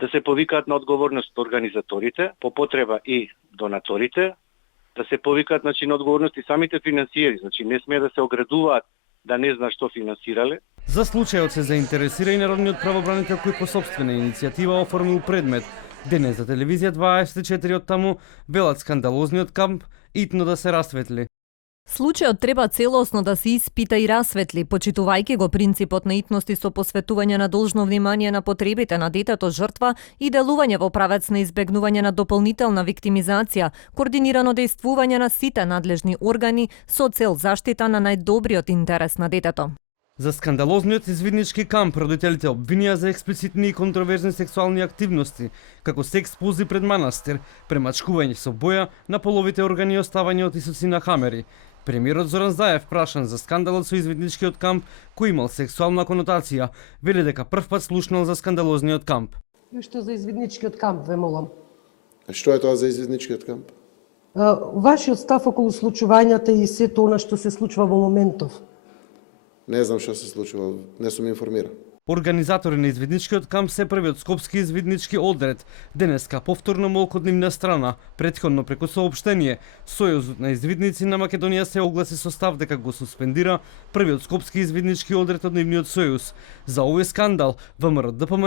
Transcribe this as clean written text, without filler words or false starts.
да се повикаат на одговорност организаторите, по потреба и донаторите, да се повикаат на одговорност и самите финансиери, не смее да се оградуваат да не знаат што финансирале. За случајот се заинтересира и народниот правобранител кој по собствена иницијатива оформил предмет. Денес за телевизија 24 од таму велат скандалозниот камп итно да се расветли. Случајот треба целосно да се испита и расветли, почитувајќи го принципот на итност и со посветување на должно внимание на потребите на детето жртва и делување во правец на избегнување на дополнителна виктимизација, координирано действување на сите надлежни органи со цел заштита на најдобриот интерес на детето. За скандалозниот извиднички камп родителите обвинија за експлицитни и контроверзни сексуални активности, како секс пози пред манастир, премачкување со боја на половите органи и оставање од исуци на хамери. Премиерот Зоран Заев прашан за скандалот со извидничкиот камп кој имал сексуална конотација, вели дека првпат слушнал за скандалозниот камп. Што за извидничкиот камп, ве молам? А што е тоа за извидничкиот камп? Вашиот став околу случувањата и сето она што се случува во моментов. Не знам што се случува, не сум информиран. Организатори на извидничкиот камп се првиот скопски извиднички одред, денеска повторно молк од нивна страна, претходно преку соопштение. Сојузот на извидници на Македонија се огласи со став дека го суспендира првиот скопски извиднички одред од нивниот сојуз. За овој скандал ВМРО ДПМН